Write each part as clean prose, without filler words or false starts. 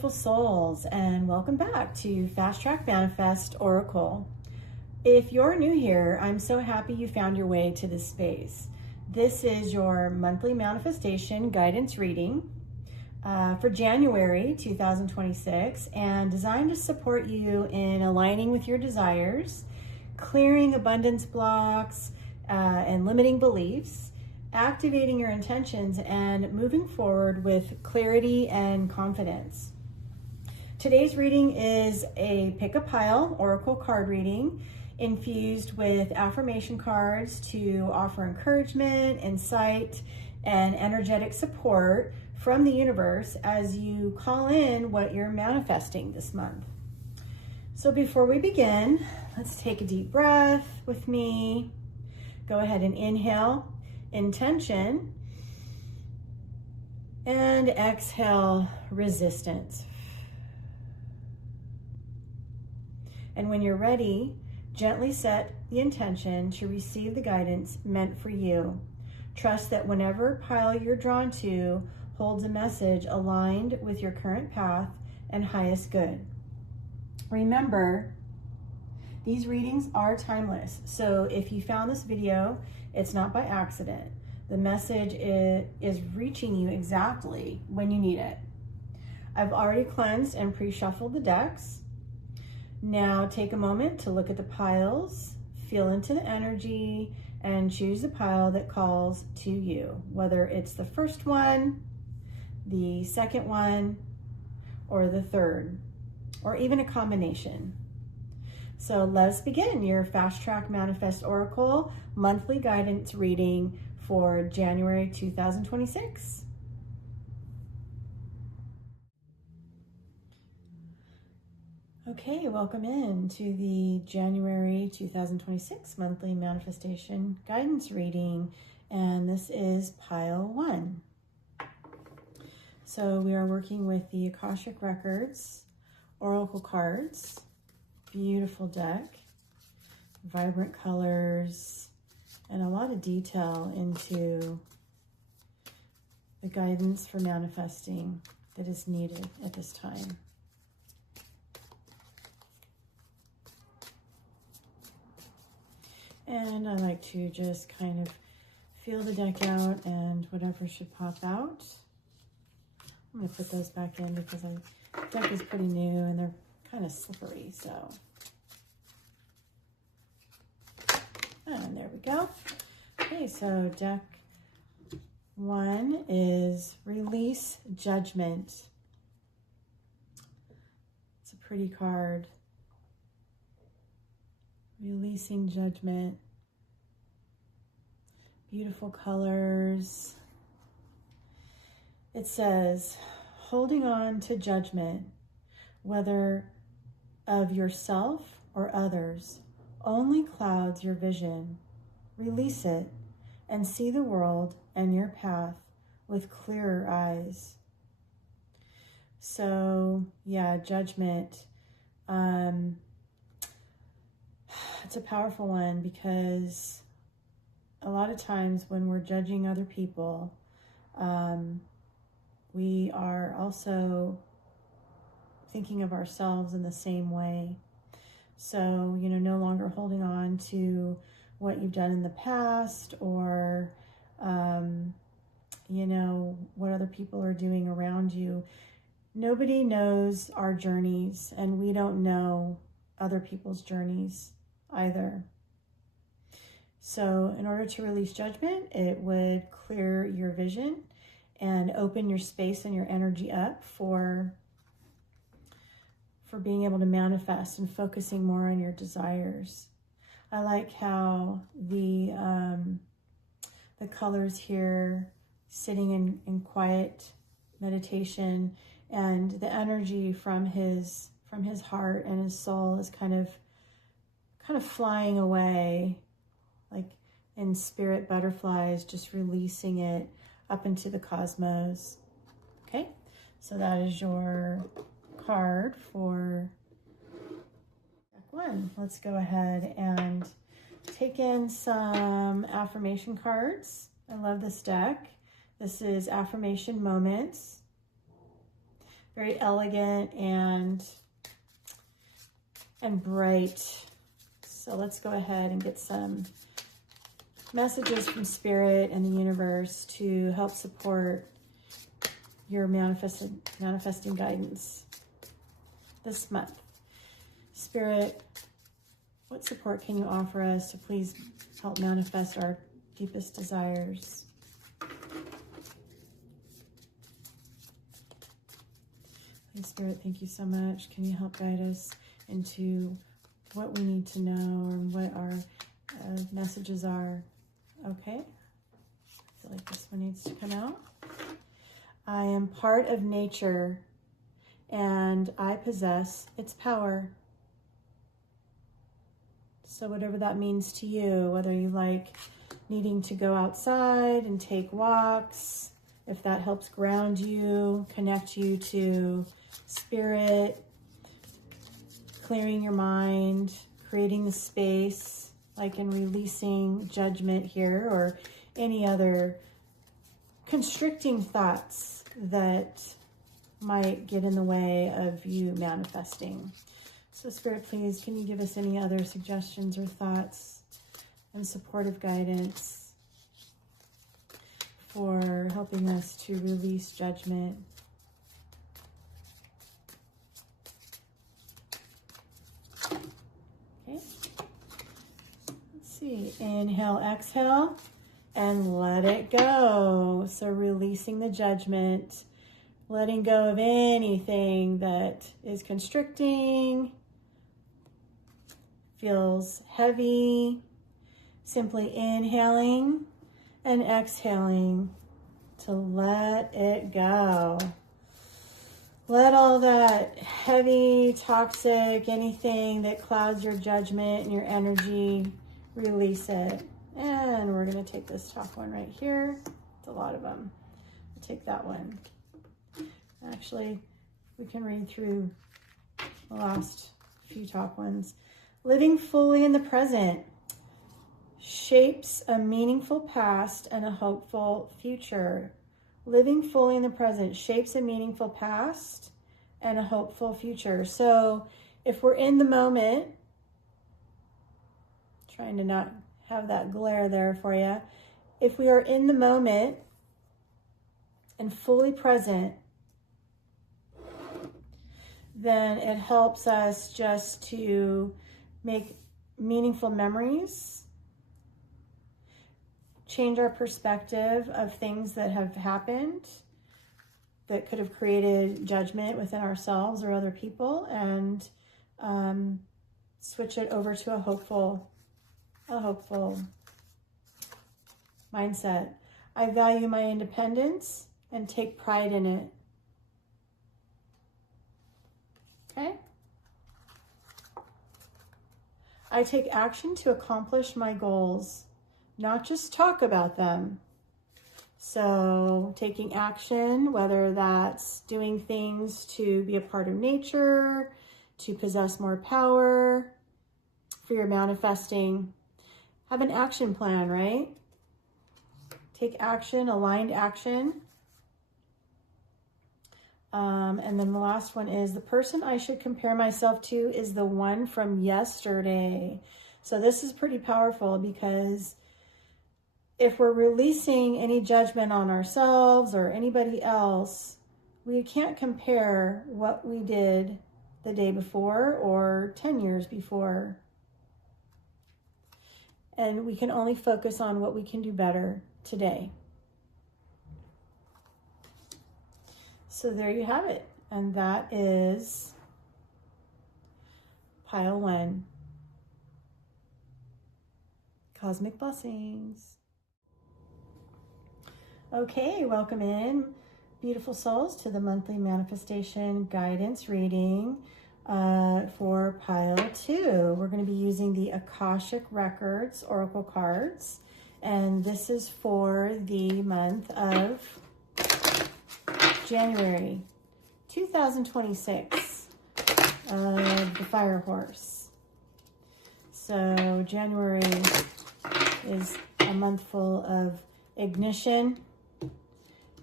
beautiful souls, and welcome back to FastTrak Manifest Oracle. If you're new here, I'm so happy you found your way to this space. This is your monthly manifestation guidance reading for January 2026, and designed to support you in aligning with your desires, clearing abundance blocks and limiting beliefs, activating your intentions, and moving forward with clarity and confidence. Today's reading is a pick a pile oracle card reading infused with affirmation cards to offer encouragement, insight, and energetic support from the universe as you call in what you're manifesting this month. So before we begin, let's take a deep breath with me. Go ahead and inhale intention, and exhale resistance. And when you're ready, gently set the intention to receive the guidance meant for you. Trust that whenever pile you're drawn to holds a message aligned with your current path and highest good. Remember, these readings are timeless, so if you found this video, it's not by accident. The message is reaching you exactly when you need it. I've already cleansed and pre-shuffled the decks. Now take a moment to look at the piles, feel into the energy, and choose the pile that calls to you, whether it's the first one, the second one, or the third, or even a combination. So let's begin your FastTrak Manifest Oracle monthly guidance reading for January 2026. Okay, welcome in to the January 2026 monthly manifestation guidance reading, and this is pile 1. So we are working with the Akashic Records Oracle cards. Beautiful deck, vibrant colors, and a lot of detail into the guidance for manifesting that is needed at this time. And I like to just kind of feel the deck out, and whatever should pop out. I'm going to put those back in because the deck is pretty new and they're kind of slippery, so. And there we go. Okay, so deck 1 is Release Judgment. It's a pretty card. Releasing judgment. Beautiful colors. It says, holding on to judgment, whether of yourself or others, only clouds your vision. Release it and see the world and your path with clearer eyes. So yeah, judgment. It's a powerful one because a lot of times when we're judging other people, we are also thinking of ourselves in the same way. So, no longer holding on to what you've done in the past or, what other people are doing around you. Nobody knows our journeys, and we don't know other people's journeys either. So in order to release judgment, it would clear your vision and open your space and your energy up for being able to manifest and focusing more on your desires. I like how the colors here, sitting in quiet meditation, and the energy from his heart and his soul is kind of flying away, like in spirit butterflies, just releasing it up into the cosmos. Okay, so that is your card for deck 1. Let's go ahead and take in some affirmation cards. I love this deck. This is Affirmation Moments. very elegant and bright. So let's go ahead and get some messages from Spirit and the universe to help support your manifesting guidance this month. Spirit, what support can you offer us to please help manifest our deepest desires? Holy Spirit, thank you so much. Can you help guide us into what we need to know and what our messages are? Okay. I feel like this one needs to come out. I am part of nature and I possess its power. So whatever that means to you, whether you like needing to go outside and take walks, if that helps ground you, connect you to Spirit, clearing your mind, creating the space, like in releasing judgment here or any other constricting thoughts that might get in the way of you manifesting. So Spirit, please, can you give us any other suggestions or thoughts and supportive guidance for helping us to release judgment? Okay. Let's see. Inhale, exhale, and let it go. So releasing the judgment, letting go of anything that is constricting, feels heavy. Simply inhaling and exhaling to let it go. Let all that heavy, toxic, anything that clouds your judgment and your energy, release it. And we're going to take this top one right here. It's a lot of them. We'll take that one. Actually, we can read through the last few top ones. Living fully in the present shapes a meaningful past and a hopeful future. Living fully in the present shapes a meaningful past and a hopeful future. So if we're in the moment, trying to not have that glare there for you. If we are in the moment and fully present, then it helps us just to make meaningful memories, change our perspective of things that have happened that could have created judgment within ourselves or other people, and switch it over to a hopeful mindset. I value my independence and take pride in it. Okay? I take action to accomplish my goals, not just talk about them. So taking action, whether that's doing things to be a part of nature, to possess more power for your manifesting. Have an action plan, right? Take action, aligned action. And then the last one is the person I should compare myself to is the one from yesterday. So this is pretty powerful because if we're releasing any judgment on ourselves or anybody else, we can't compare what we did the day before or 10 years before. And we can only focus on what we can do better today. So there you have it. And that is pile 1. Cosmic blessings. Okay, welcome in, beautiful souls, to the monthly manifestation guidance reading for pile 2. We're going to be using the Akashic Records Oracle cards, and this is for the month of January 2026 of the Fire Horse. So January is a month full of ignition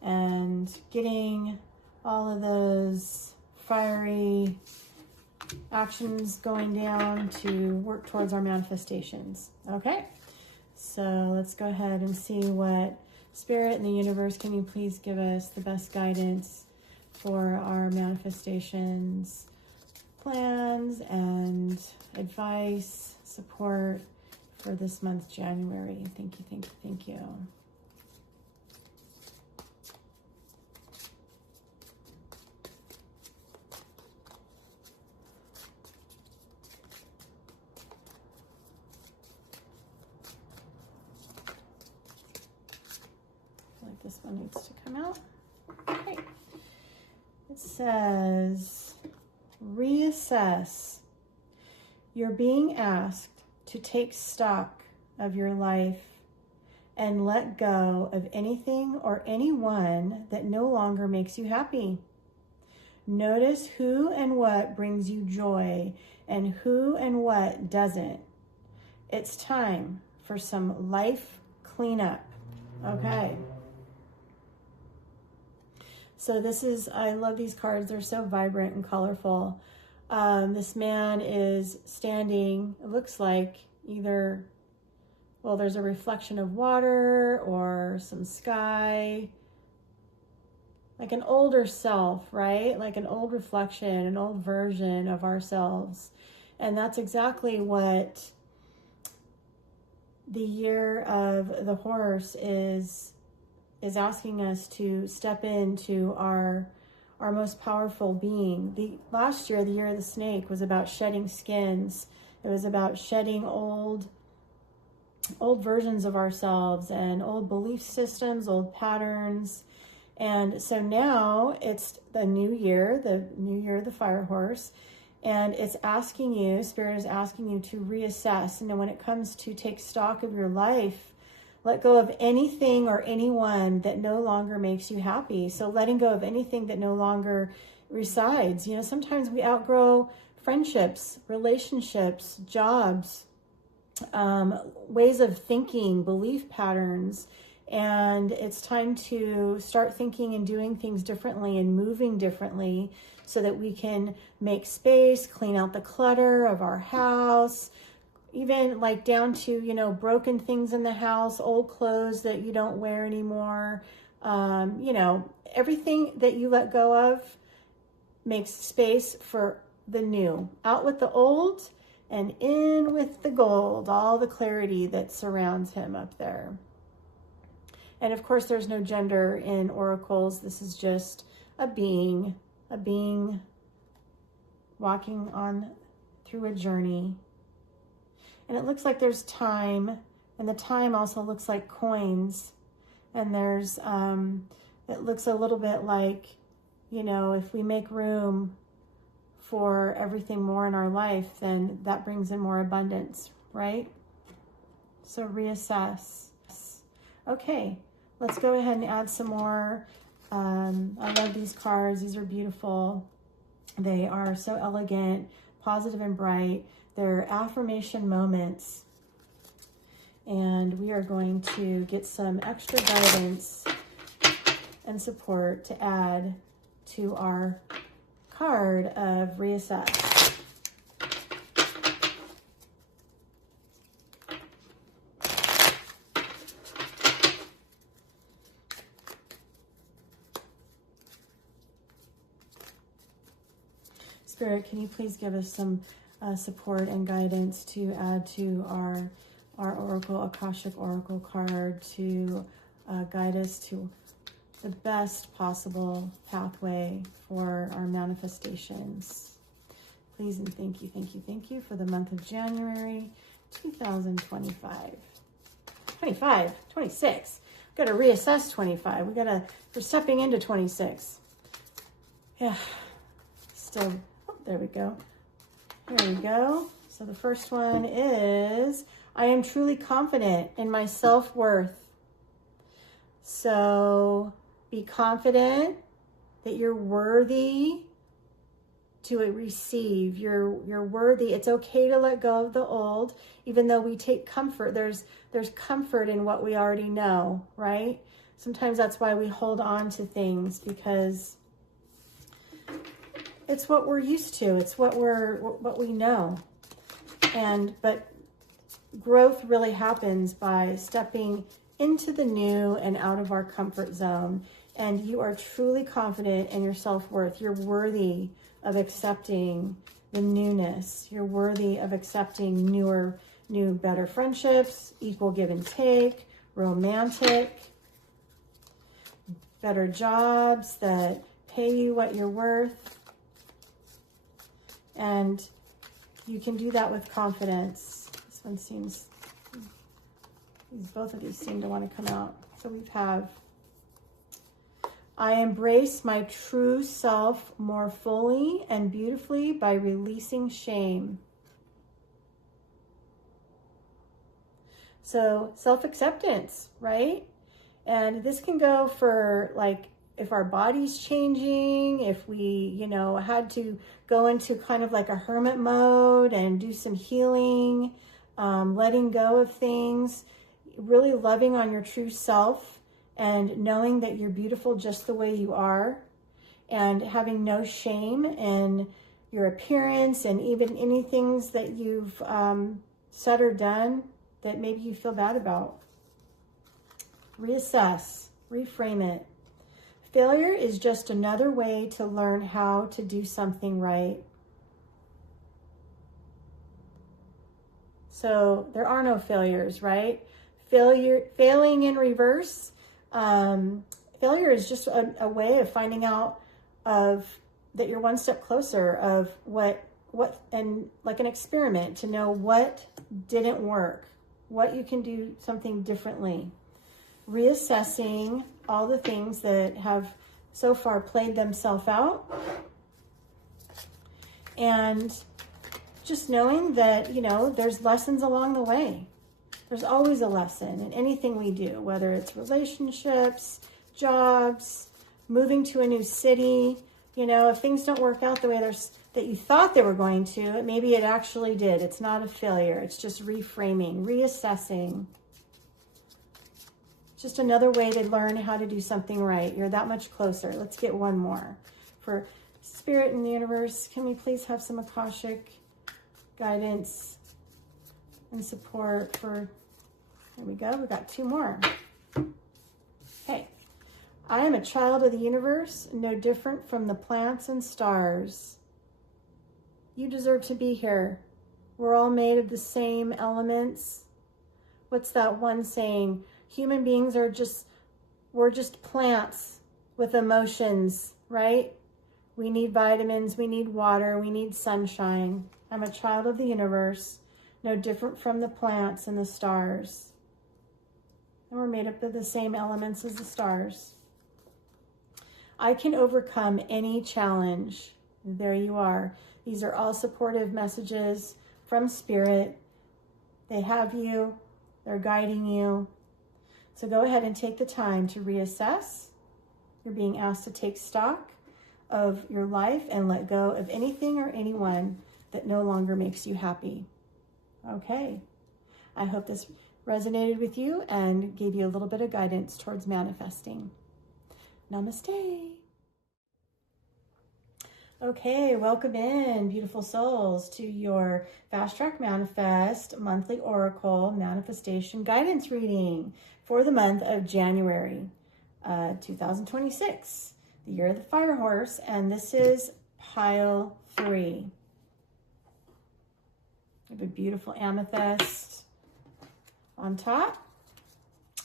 and getting all of those fiery actions going down to work towards our manifestations. Okay, so let's go ahead and see what Spirit and the universe, can you please give us the best guidance for our manifestations, plans, and advice, support for this month, January. Thank you, thank you, thank you. This one needs to come out. Okay. It says, reassess. You're being asked to take stock of your life and let go of anything or anyone that no longer makes you happy. Notice who and what brings you joy and who and what doesn't. It's time for some life cleanup. Okay. So this is, I love these cards. They're so vibrant and colorful. This man is standing, it looks like either, well, there's a reflection of water or some sky, like an older self, right? Like an old reflection, an old version of ourselves. And that's exactly what the year of the horse is asking us to step into our most powerful being. The last year, the year of the snake, was about shedding skins. It was about shedding old versions of ourselves and old belief systems, old patterns. And so now it's the new year of the fire horse, and it's asking you, Spirit is asking you to reassess. And when it comes to take stock of your life, let go of anything or anyone that no longer makes you happy. So letting go of anything that no longer resides. You know, sometimes we outgrow friendships, relationships, jobs, ways of thinking, belief patterns. And it's time to start thinking and doing things differently and moving differently so that we can make space, clean out the clutter of our house, even like down to, you know, broken things in the house, old clothes that you don't wear anymore. You know, everything that you let go of makes space for the new. Out with the old and in with the gold, all the clarity that surrounds him up there. And of course, there's no gender in oracles. This is just a being walking on through a journey. And it looks like there's time, and the time also looks like coins. And there's, it looks a little bit like, you know, if we make room for everything more in our life, then that brings in more abundance, right? So reassess. Okay, let's go ahead and add some more. I love these cards. These are beautiful. They are so elegant, positive and bright. They're affirmation moments. And we are going to get some extra guidance and support to add to our card of reassess. Spirit, can you please give us some support and guidance to add to our Oracle, Akashic Oracle card to guide us to the best possible pathway for our manifestations. Please and thank you, thank you, thank you for the month of January 2025. 26. We've got to reassess 25. We're stepping into 26. Yeah, still, oh, there we go. Here we go. So the first one is, I am truly confident in my self-worth. So be confident that you're worthy to receive. You're worthy. It's okay to let go of the old, even though we take comfort. There's comfort in what we already know, right? Sometimes that's why we hold on to things, because it's what we're used to. It's what we know. But growth really happens by stepping into the new and out of our comfort zone. And you are truly confident in your self-worth. You're worthy of accepting the newness. You're worthy of accepting new, better friendships, equal give and take, romantic, better jobs that pay you what you're worth. And you can do that with confidence. This one seems, both of these seem to want to come out. So we have, I embrace my true self more fully and beautifully by releasing shame. So self-acceptance, right? And this can go for like if our body's changing, if we, had to go into kind of like a hermit mode and do some healing, letting go of things, really loving on your true self and knowing that you're beautiful just the way you are, and having no shame in your appearance and even any things that you've said or done that maybe you feel bad about. Reassess, reframe it. Failure is just another way to learn how to do something right. So there are no failures, right? Failing in reverse. Failure is just a way of finding out that you're one step closer of what, and like an experiment to know what didn't work, what you can do something differently. Reassessing all the things that have so far played themselves out. And just knowing that, there's lessons along the way. There's always a lesson in anything we do, whether it's relationships, jobs, moving to a new city. If things don't work out the way that you thought they were going to, maybe it actually did. It's not a failure. It's just reframing, reassessing. Just another way to learn how to do something right. You're that much closer. Let's get one more. For Spirit in the universe, can we please have some Akashic guidance and support for, there we go, we got two more. Okay. I am a child of the universe, no different from the plants and stars. You deserve to be here. We're all made of the same elements. What's that one saying? Human beings we're just plants with emotions, right? We need vitamins, we need water, we need sunshine. I'm a child of the universe, no different from the plants and the stars. And we're made up of the same elements as the stars. I can overcome any challenge. There you are. These are all supportive messages from Spirit. They have you, they're guiding you. So go ahead and take the time to reassess. You're being asked to take stock of your life and let go of anything or anyone that no longer makes you happy. Okay. I hope this resonated with you and gave you a little bit of guidance towards manifesting. Namaste. Okay, welcome in, beautiful souls, to your FastTrak Manifest Monthly Oracle Manifestation Guidance Reading for the month of January 2026, the year of the Fire Horse, and this is pile 3. We have a beautiful amethyst on top.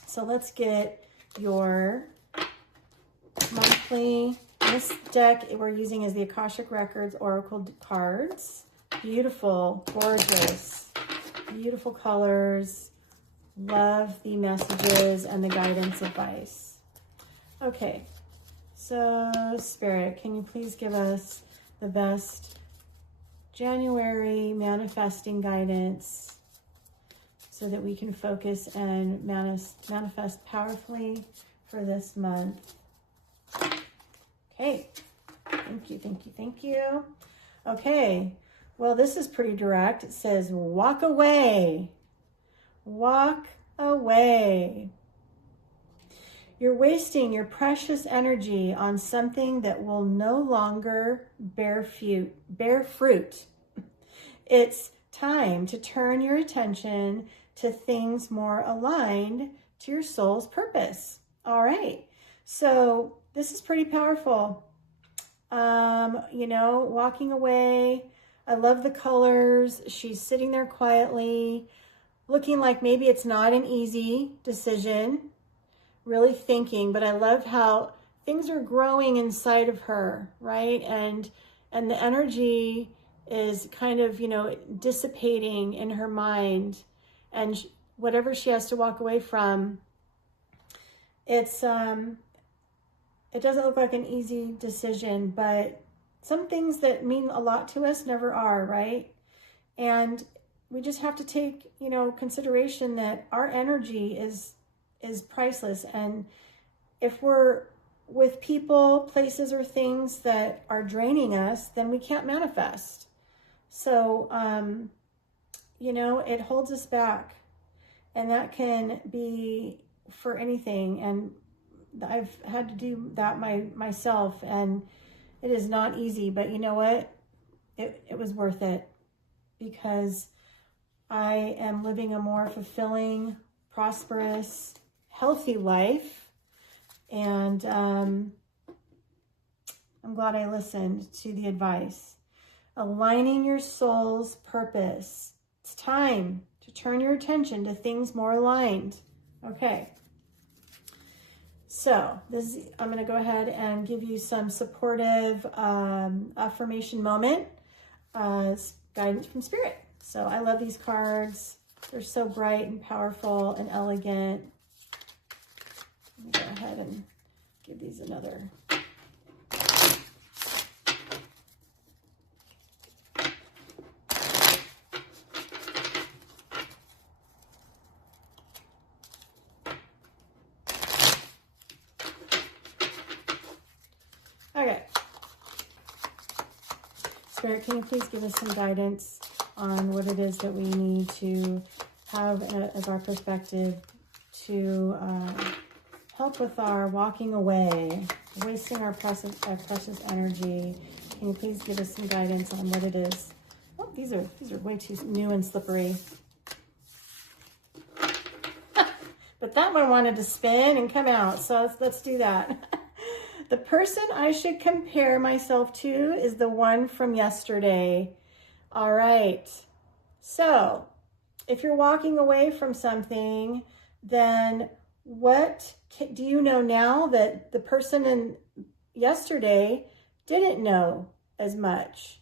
So let's get your monthly. This deck we're using is the Akashic Records Oracle cards. Beautiful, gorgeous, beautiful colors. Love the messages and the guidance advice. Okay, so Spirit, can you please give us the best January manifesting guidance so that we can focus and manifest powerfully for this month? Okay, thank you, thank you, thank you. Okay, well, this is pretty direct. It says, walk away. Walk away. You're wasting your precious energy on something that will no longer bear fruit. It's time to turn your attention to things more aligned to your soul's purpose. All right. So this is pretty powerful. You know, walking away. I love the colors. She's sitting there quietly, looking like maybe it's not an easy decision, really thinking, but I love how things are growing inside of her, right? And the energy is kind of, you know, dissipating in her mind, and whatever she has to walk away from, it doesn't look like an easy decision, but some things that mean a lot to us never are, right? And we just have to take, you know, consideration that our energy is priceless. And if we're with people, places, or things that are draining us, then we can't manifest. So, you know, it holds us back, and that can be for anything. And I've had to do that myself, and it is not easy, but you know what? It was worth it, because I am living a more fulfilling, prosperous, healthy life. And I'm glad I listened to the advice. Aligning your soul's purpose. It's time to turn your attention to things more aligned. Okay. So I'm going to go ahead and give you some supportive affirmation moment, guidance from Spirit. So I love these cards. They're so bright and powerful and elegant. Let me go ahead and give these another. Okay. Spirit, can you please give us some guidance on what it is that we need to have as our perspective to help with our walking away, wasting our precious energy? Can you please give us some guidance on what it is? Oh, these are way too new and slippery. But that one wanted to spin and come out, so let's do that. The person I should compare myself to is the one from yesterday. All right. So if you're walking away from something, then what do you know now that the person in yesterday didn't know as much,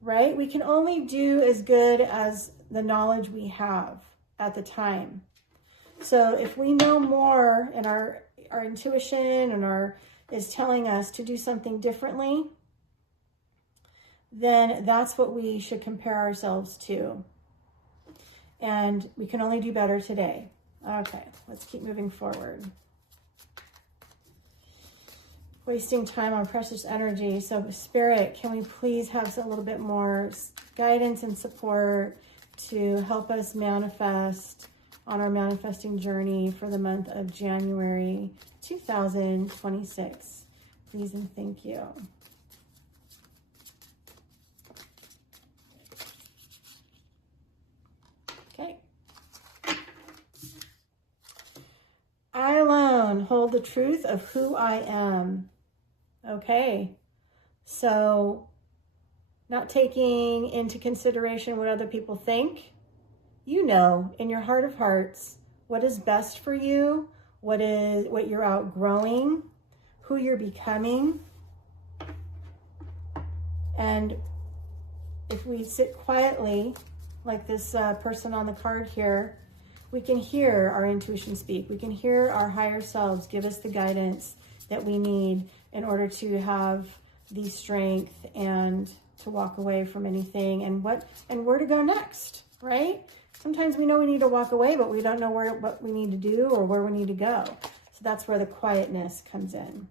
right? We can only do as good as the knowledge we have at the time. So if we know more, and our intuition and is telling us to do something differently, then that's what we should compare ourselves to. And we can only do better today. Okay, let's keep moving forward. Wasting time on precious energy. So Spirit, can we please have a little bit more guidance and support to help us manifest on our manifesting journey for the month of January 2026. Please and thank you. Okay. I alone hold the truth of who I am. Okay. So not taking into consideration what other people think. You know, in your heart of hearts, what is best for you, what you're outgrowing, who you're becoming. And if we sit quietly, like this person on the card here, we can hear our intuition speak. We can hear our higher selves give us the guidance that we need in order to have the strength and to walk away from anything and where to go next, right? Sometimes we know we need to walk away, but we don't know what we need to do or where we need to go. So that's where the quietness comes in.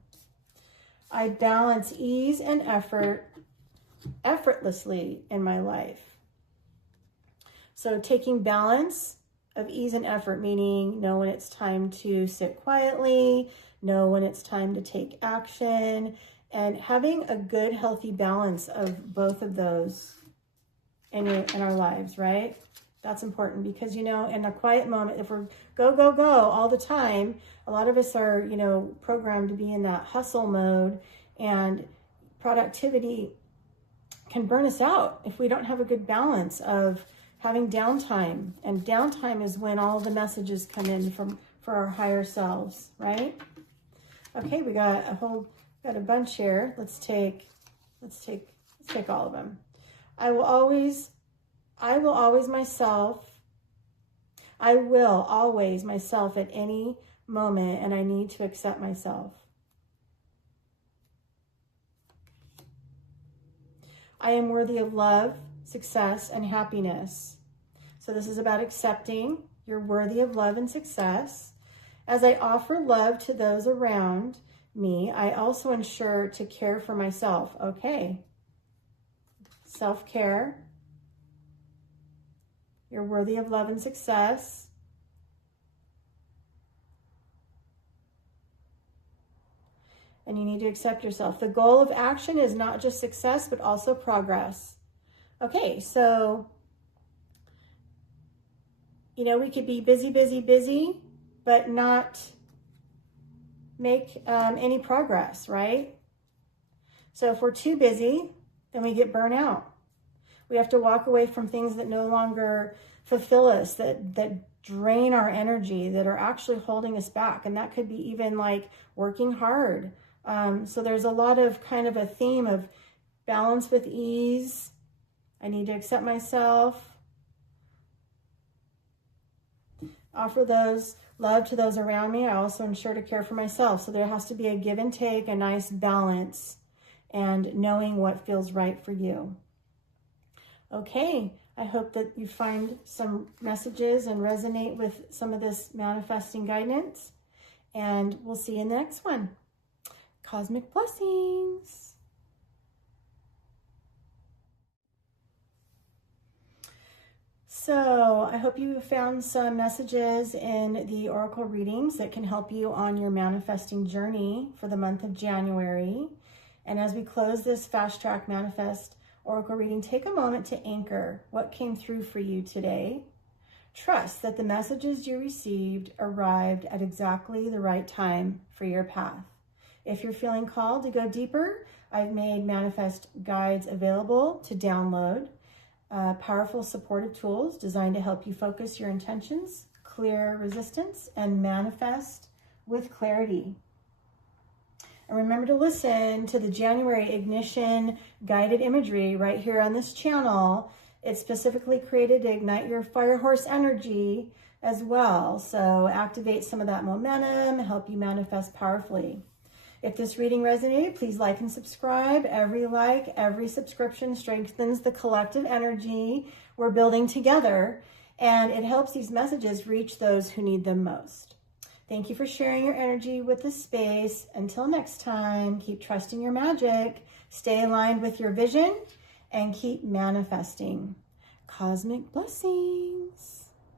I balance ease and effort effortlessly in my life. So taking balance of ease and effort, meaning know when it's time to sit quietly, know when it's time to take action, and having a good, healthy balance of both of those in our lives, right? That's important because, you know, in a quiet moment, if we're go, go, go all the time, a lot of us are, you know, programmed to be in that hustle mode, and productivity can burn us out if we don't have a good balance of having downtime. And downtime is when all the messages come in for our higher selves, right? Okay, we got a bunch here. Let's take all of them. I will always myself at any moment, and I need to accept myself. I am worthy of love, success, and happiness. So this is about accepting you're worthy of love and success. As I offer love to those around me, I also ensure to care for myself. Okay. Self-care. You're worthy of love and success. And you need to accept yourself. The goal of action is not just success, but also progress. Okay, so, you know, we could be busy, busy, busy, but not make any progress, right? So if we're too busy, then we get burnt out. We have to walk away from things that no longer fulfill us, that drain our energy, that are actually holding us back. And that could be even like working hard. So there's a lot of kind of a theme of balance with ease. I need to accept myself. Offer those love to those around me. I also ensure to care for myself. So there has to be a give and take, a nice balance, and knowing what feels right for you. Okay, I hope that you find some messages and resonate with some of this manifesting guidance. And we'll see you in the next one. Cosmic blessings. So I hope you found some messages in the Oracle readings that can help you on your manifesting journey for the month of January. And as we close this Fast Track Manifest Oracle reading, take a moment to anchor what came through for you today. Trust that the messages you received arrived at exactly the right time for your path. If you're feeling called to go deeper, I've made Manifest guides available to download. Powerful supportive tools designed to help you focus your intentions, clear resistance, and manifest with clarity. And remember to listen to the January Ignition guided imagery right here on this channel. It's specifically created to ignite your fire horse energy as well. So activate some of that momentum, help you manifest powerfully. If this reading resonated, please like and subscribe. Every like, every subscription strengthens the collective energy we're building together, and it helps these messages reach those who need them most. Thank you for sharing your energy with this space. Until next time, keep trusting your magic, stay aligned with your vision, and keep manifesting. Cosmic blessings.